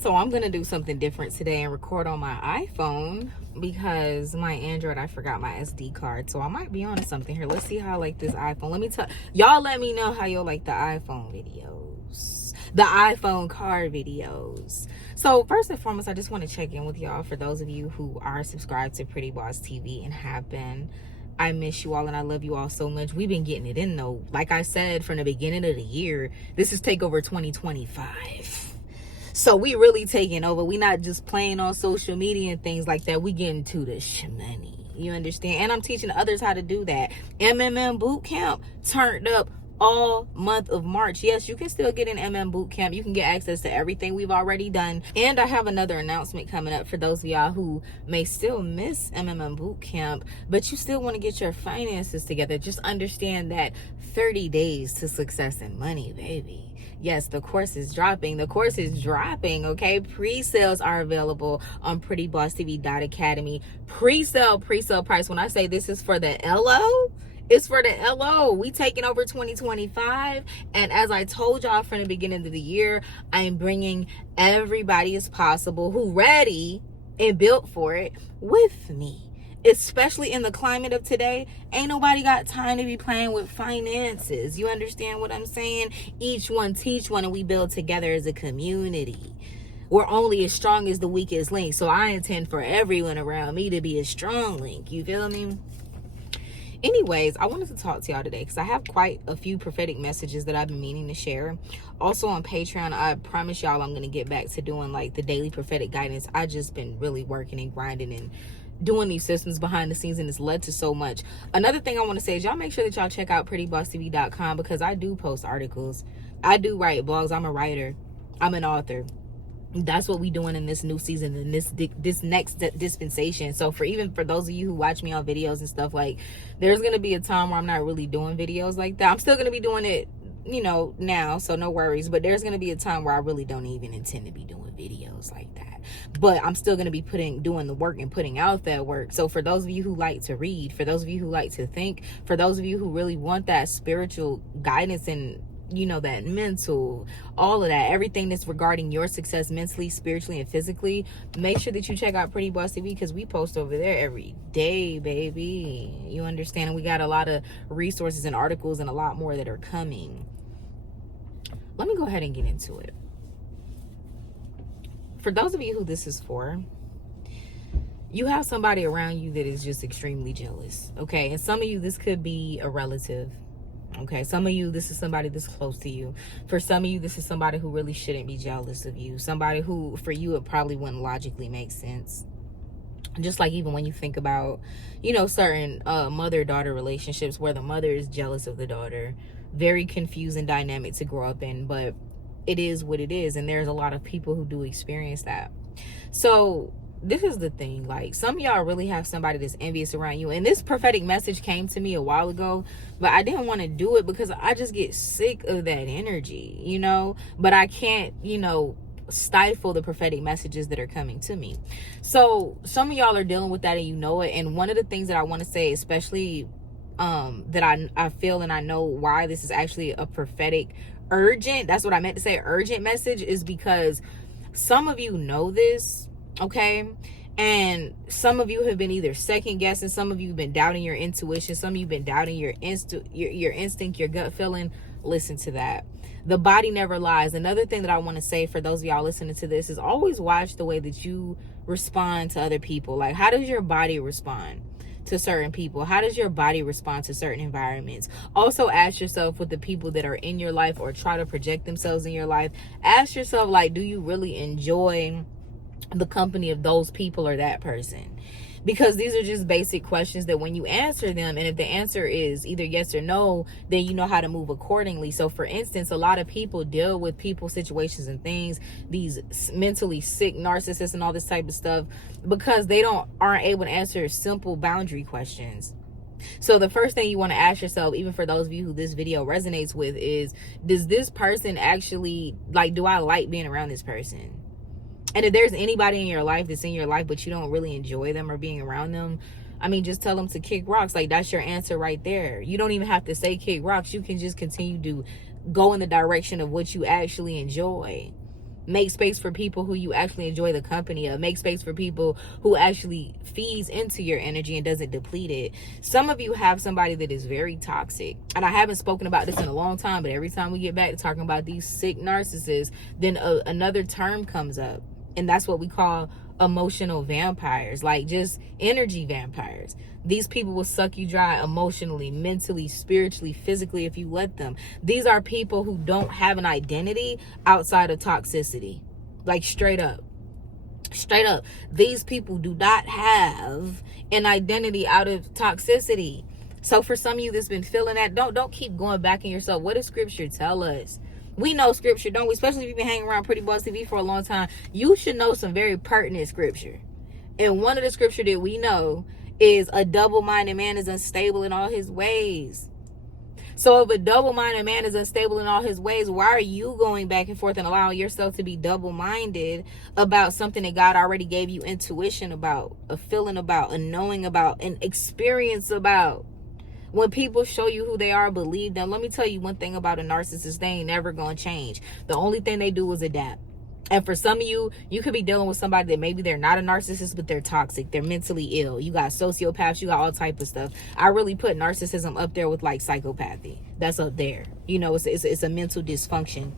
So I'm going to do something different today and record on my iPhone because my Android, I forgot my SD card. So I might be on to something here. Let's see how I like this iPhone. Let me know how you'll like the iPhone videos, the iPhone card videos. So first and foremost, I just want to check in with y'all. For those of you who are subscribed to Pretty Boss TV and have been, I miss you all and I love you all so much. We've been getting it in though. Like I said, from the beginning of the year, this is Takeover 2025. So we really taking over. We not just playing on social media and things like that. We getting to the shmoney. You understand? And I'm teaching others how to do that. Bootcamp turned up all month of March. Yes, you can still get an Bootcamp. You can get access to everything we've already done. And I have another announcement coming up for those of y'all who may still miss Bootcamp, but you still want to get your finances together. Just understand that 30 days to success and money, baby. Yes, the course is dropping. Okay? Pre-sales are available on prettybosstv.academy. Pre-sale price. When I say this is for the LO, it's for the LO. We taking over 2025. And as I told y'all from the beginning of the year, I am bringing everybody as possible who ready and built for it with me. Especially in the climate of today, ain't nobody got time to be playing with finances. You understand what I'm saying? Each one teach one, and we build together as a community. We're only as strong as the weakest link. So I intend for everyone around me to be a strong link. You feel me? Anyways, I wanted to talk to y'all today because I have quite a few prophetic messages that I've been meaning to share. Also on Patreon, I promise y'all I'm going to get back to doing like the daily prophetic guidance. I just been really working and grinding and doing these systems behind the scenes, and it's led to so much. Another thing I want to say is y'all make sure that y'all check out prettybosstv.com because I do post articles. I do write blogs. I'm a writer. I'm an author. That's what we doing in this new season, in this next dispensation. So for those of you who watch me on videos and stuff, like there's going to be a time where I'm not really doing videos like that. I'm still going to be doing it, now, so no worries. But there's going to be a time where I really don't even intend to be doing videos like that. But I'm still going to be doing the work and putting out that work. So for those of you who like to read, for those of you who like to think, for those of you who really want that spiritual guidance and that mental, all of that, everything that's regarding your success mentally, spiritually, and physically, make sure that you check out Pretty Boss TV because we post over there every day, baby. You understand? We got a lot of resources and articles and a lot more that are coming. Let me go ahead and get into it. For those of you who this is for, you have somebody around you that is just extremely jealous, okay? And some of you, this could be a relative. Okay, some of you, this is somebody that's close to you. For some of you, this is somebody who really shouldn't be jealous of you. Somebody who, for you, it probably wouldn't logically make sense. Just like even when you think about, certain mother-daughter relationships where the mother is jealous of the daughter. Very confusing dynamic to grow up in, but it is what it is. And there's a lot of people who do experience that. So this is the thing, like some of y'all really have somebody that's envious around you, and this prophetic message came to me a while ago, but I didn't want to do it because I just get sick of that energy, but I can't, stifle the prophetic messages that are coming to me. So some of y'all are dealing with that and you know it. And one of the things that I want to say, especially that I feel and I know why this is actually a prophetic urgent, that's what I meant to say, urgent message, is because some of you know this. Okay, and some of you have been either second guessing, some of you have been doubting your intuition, some of you have been doubting your instinct, your gut feeling. Listen to that. The body never lies. Another thing that I want to say for those of y'all listening to this is always watch the way that you respond to other people. Like, how does your body respond to certain people? How does your body respond to certain environments? Also ask yourself, with the people that are in your life or try to project themselves in your life, ask yourself, like, do you really enjoy the company of those people or that person? Because these are just basic questions that when you answer them, and if the answer is either yes or no, then you know how to move accordingly. So for instance, a lot of people deal with people, situations, and things, these mentally sick narcissists and all this type of stuff, because they aren't able to answer simple boundary questions. So the first thing you want to ask yourself, even for those of you who this video resonates with, is, does this person actually, do I like being around this person? And if there's anybody in your life that's in your life, but you don't really enjoy them or being around them, just tell them to kick rocks. Like, that's your answer right there. You don't even have to say kick rocks. You can just continue to go in the direction of what you actually enjoy. Make space for people who you actually enjoy the company of. Make space for people who actually feeds into your energy and doesn't deplete it. Some of you have somebody that is very toxic. And I haven't spoken about this in a long time, but every time we get back to talking about these sick narcissists, then another term comes up. And that's what we call emotional vampires, like just energy vampires. These people will suck you dry emotionally, mentally, spiritually, physically if you let them. These are people who don't have an identity outside of toxicity. Like straight up. Straight up. These people do not have an identity out of toxicity. So for some of you that's been feeling that, don't keep going back in yourself. What does scripture tell us? We know scripture, don't we? Especially if you've been hanging around Pretty Boss TV for a long time. You should know some very pertinent scripture. And one of the scripture that we know is a double-minded man is unstable in all his ways. So if a double-minded man is unstable in all his ways, why are you going back and forth and allowing yourself to be double-minded about something that God already gave you intuition about, a feeling about, a knowing about, an experience about? When people show you who they are, believe them. Let me tell you one thing about a narcissist. They ain't never going to change. The only thing they do is adapt. And for some of you, you could be dealing with somebody that maybe they're not a narcissist, but they're toxic. They're mentally ill. You got sociopaths. You got all type of stuff. I really put narcissism up there with like psychopathy. That's up there. You know, it's a mental dysfunction.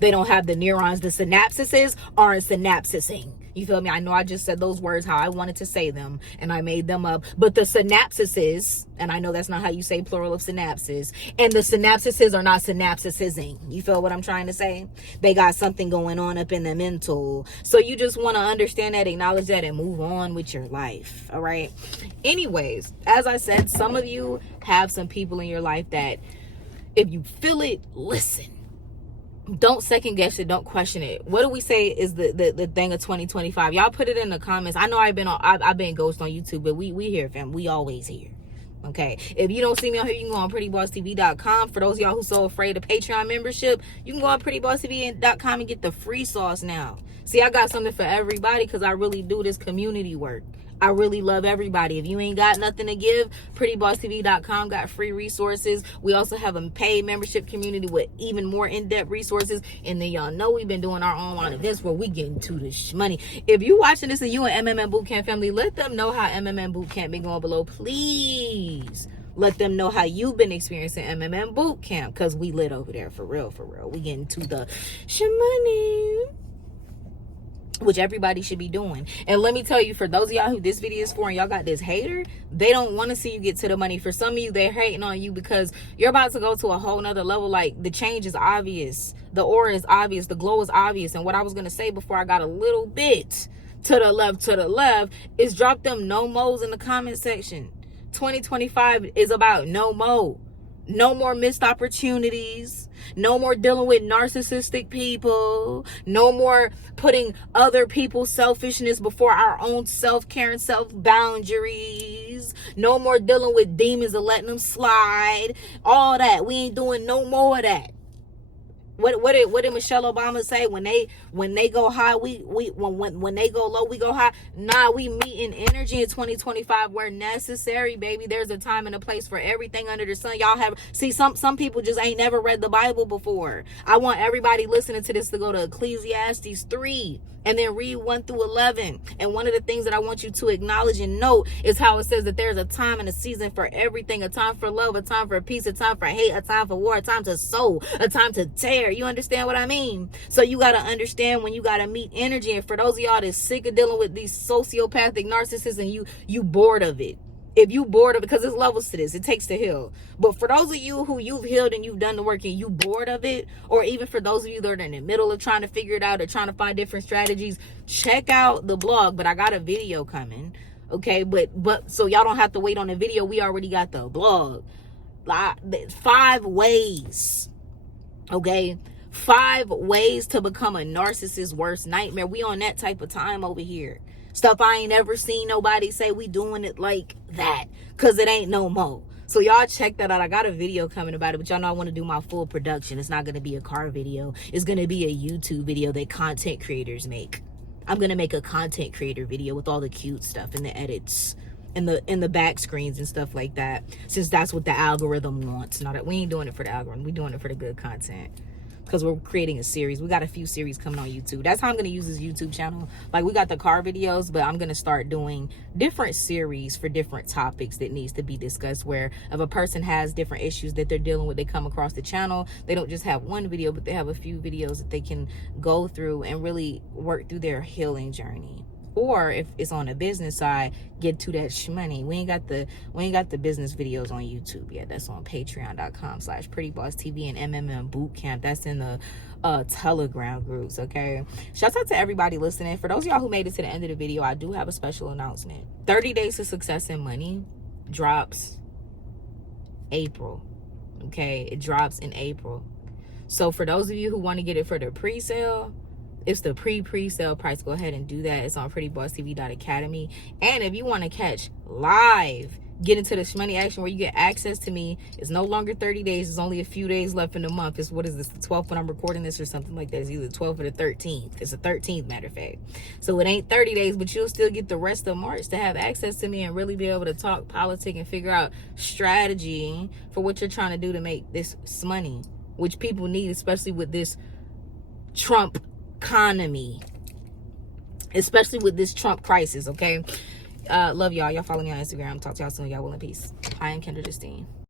They don't have the neurons. The synapses aren't synapsising. You feel me? I know I just said those words how I wanted to say them, and I made them up. But the synapses, and I know that's not how you say plural of synapses, and the synapses are not synapsising. You feel what I'm trying to say? They got something going on up in the mental. So you just want to understand that, acknowledge that, and move on with your life. All right? Anyways, as I said, some of you have some people in your life that if you feel it, listen. Don't second guess it. Don't question it. What do we say is the thing of 2025? Y'all put it in the comments. I know I've been ghost on YouTube, but we here, fam. We always here. Okay. If you don't see me on here, you can go on prettybossTV.com. For those of y'all who so afraid of Patreon membership, you can go on prettybossTV.com and get the free sauce now. See, I got something for everybody because I really do this community work. I really love everybody. If you ain't got nothing to give, prettybossTV.com got free resources. We also have a paid membership community with even more in-depth resources. And then y'all know we've been doing our online events where we getting to the money. If you watching this and you an MMM Bootcamp family, let them know how MMM Bootcamp been going below. Please let them know how you've been experiencing MMM Bootcamp, because we lit over there for real, for real. We getting to the money, which everybody should be doing. And let me tell you, for those of y'all who this video is for and y'all got this hater, they don't want to see you get to the money. For some of you, they're hating on you because you're about to go to a whole nother level. Like, the change is obvious, the aura is obvious, the glow is obvious. And what I was going to say before I got a little bit to the left is drop them no mo's in the comment section. 2025 is about no mo. No more missed opportunities. No more dealing with narcissistic people. No more putting other people's selfishness before our own self-care and self-boundaries. No more dealing with demons and letting them slide. All that. We ain't doing no more of that. What did Michelle Obama say? When they go high, when they go low, we go high. Nah, we meet in energy in 2025 where necessary, baby. There's a time and a place for everything under the sun. Y'all have some people just ain't never read the Bible before. I want everybody listening to this to go to Ecclesiastes 3 and then read 1 through 11. And one of the things that I want you to acknowledge and note is how it says that there's a time and a season for everything. A time for love, a time for peace, a time for hate, a time for war, a time to sow, a time to tear. You understand what I mean? So you got to understand when you got to meet energy. And for those of y'all that's sick of dealing with these sociopathic narcissists and you bored of it. If you bored of it, because there's levels to this, it takes to heal. But for those of you who you've healed and you've done the work and you bored of it, or even for those of you that are in the middle of trying to figure it out or trying to find different strategies, check out the blog. But I got a video coming, okay? But so y'all don't have to wait on the video. We already got the blog. 5 ways, okay? 5 ways to become a narcissist's worst nightmare. We on that type of time over here. Stuff I ain't ever seen nobody say we doing it like that, because it ain't no more. So y'all check that out. I got a video coming about it, but y'all know I want to do my full production. It's not going to be a car video. It's going to be a YouTube video that content creators make. I'm going to make a content creator video with all the cute stuff and the edits and the back screens and stuff like that, since that's what the algorithm wants. Not that we ain't doing it for the algorithm. We doing it for the good content. because we're creating a series. We got a few series coming on YouTube. That's how I'm going to use this YouTube channel. Like, we got the car videos, but I'm going to start doing different series for different topics that needs to be discussed, where if a person has different issues that they're dealing with, they come across the channel, they don't just have one video, but they have a few videos that they can go through and really work through their healing journey. Or if it's on the business side, get to that shmoney. We ain't got the business videos on YouTube yet. That's on patreon.com/prettybosstv and MMM Bootcamp. That's in the Telegram groups, okay? Shout out to everybody listening. For those of y'all who made it to the end of the video, I do have a special announcement. 30 Days to Success and Money drops April, okay? It drops in April. So for those of you who want to get it for the pre-sale, it's the pre-sale price. Go ahead and do that. It's on prettybosstv.academy. And if you want to catch live, get into the shmoney action where you get access to me, it's no longer 30 days. It's only a few days left in the month. It's, what is this, the 12th when I'm recording this or something like that? It's either the 12th or the 13th. It's the 13th, matter of fact. So it ain't 30 days, but you'll still get the rest of March to have access to me and really be able to talk politics and figure out strategy for what you're trying to do to make this money, which people need, especially with this Trump economy, especially with this Trump crisis, okay? Love y'all. Y'all follow me on Instagram. Talk to y'all soon. Y'all will in peace. I am Kendra Justine.